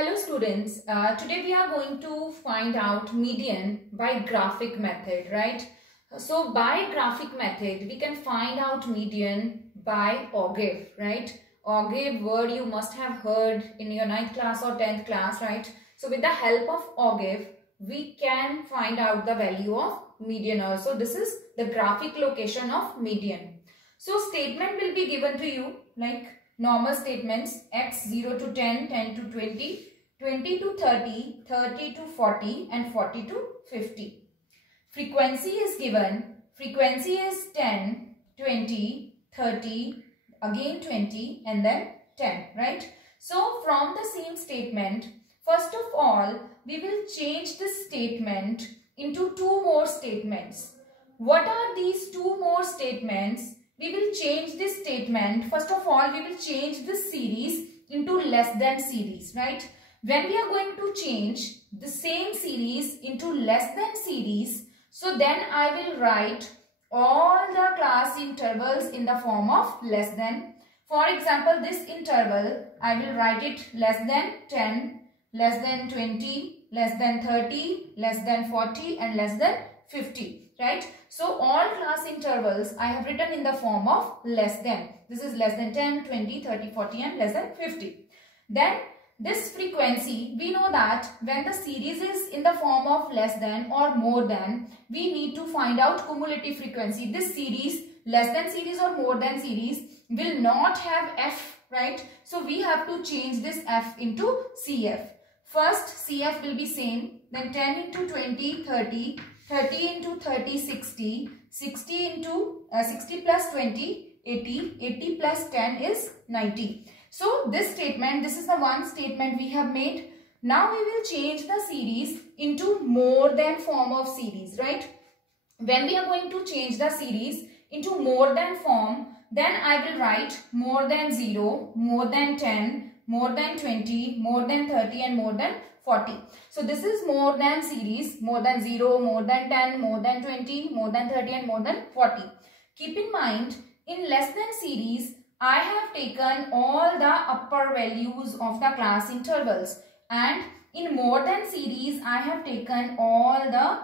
Hello students, today we are going to find out median by graphic method, right? So by graphic method we can find out median by ogive, right? Ogive word you must have heard in your 9th class or 10th class, right? So with the help of ogive we can find out the value of median also. This is the graphic location of median. So statement will be given to you like normal statements x 0 to 10, 10 to 20, 20 to 30, 30 to 40 and 40 to 50. Frequency is given. Frequency is 10, 20, 30, again 20 and then 10, right? So from the same statement, first of all, we will change this statement into two more statements. What are these two more statements? We will change this statement. First of all, we will change this series into less than series, right? When we are going to change the same series into less than series, so then I will write all the class intervals in the form of less than. For example, this interval, I will write it less than 10, less than 20, less than 30, less than 40 and less than 50, right? So all class intervals I have written in the form of less than. This is less than 10, 20, 30, 40 and less than 50. Then this frequency, we know that when the series is in the form of less than or more than, we need to find out cumulative frequency. This series, less than series or more than series, will not have f, right? So we have to change this f into cf. First cf will be same, then 10 into 20, 30, 30 into 30, 60, 60 into 60 plus 20, 80, 80 plus 10 is 90. So this statement, this is the one statement we have made. Now we will change the series into more than form of series, right? When we are going to change the series into more than form, then I will write more than 0, more than 10, more than 20, more than 30 and more than 40. So this is more than series, more than 0, more than 10, more than 20, more than 30 and more than 40. Keep in mind, in less than series, I have taken all the upper values of the class intervals, and in more than series, I have taken all the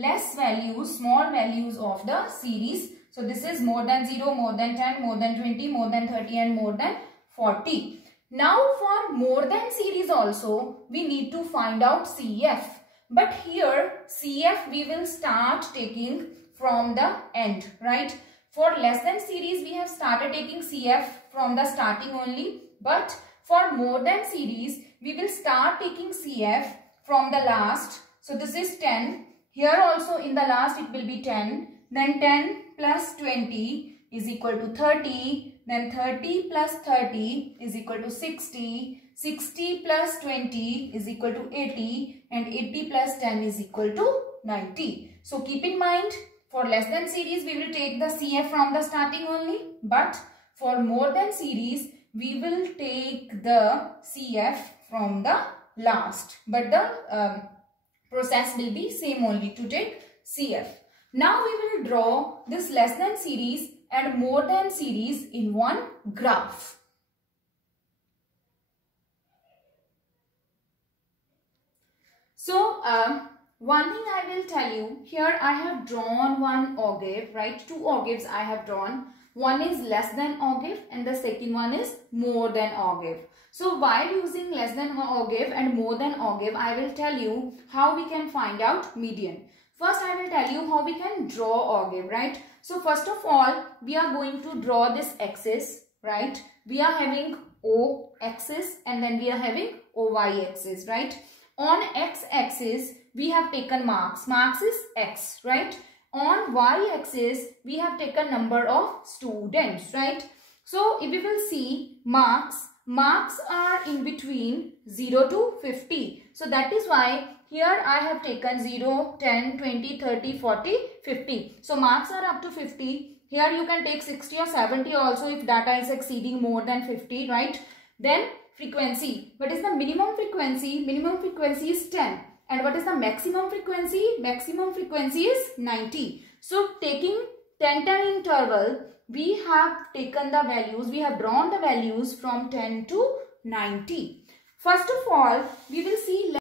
less values, small values of the series. So this is more than 0, more than 10, more than 20, more than 30 and more than 40. Now for more than series also, we need to find out CF. But here CF we will start taking from the end, right? For less than series, we have started taking CF from the starting only. But for more than series, we will start taking CF from the last. So this is 10. Here also in the last it will be 10. Then 10 plus 20 is equal to 30. Then 30 plus 30 is equal to 60. 60 plus 20 is equal to 80. And 80 plus 10 is equal to 90. So keep in mind, for less than series, we will take the CF from the starting only. But for more than series, we will take the CF from the last. But the process will be same only to take CF. Now we will draw this less than series and more than series in one graph. So, one thing I will tell you, here I have drawn one ogive, right? Two ogives I have drawn. One is less than ogive and the second one is more than ogive. So while using less than ogive and more than ogive, I will tell you how we can find out median. First I will tell you how we can draw ogive, right? So first of all, we are going to draw this axis, right? We are having O axis and then we are having OY axis, right? On x-axis, we have taken marks. Marks is x, right? On y-axis, we have taken number of students, right? So, if we will see marks are in between 0 to 50. So, that is why here I have taken 0, 10, 20, 30, 40, 50. So, marks are up to 50. Here you can take 60 or 70 also if data is exceeding more than 50, right? Then frequency. What is the minimum frequency? Minimum frequency is 10. And what is the maximum frequency? Maximum frequency is 90. So taking 10-10 interval, we have taken the values, we have drawn the values from 10 to 90. First of all, we will see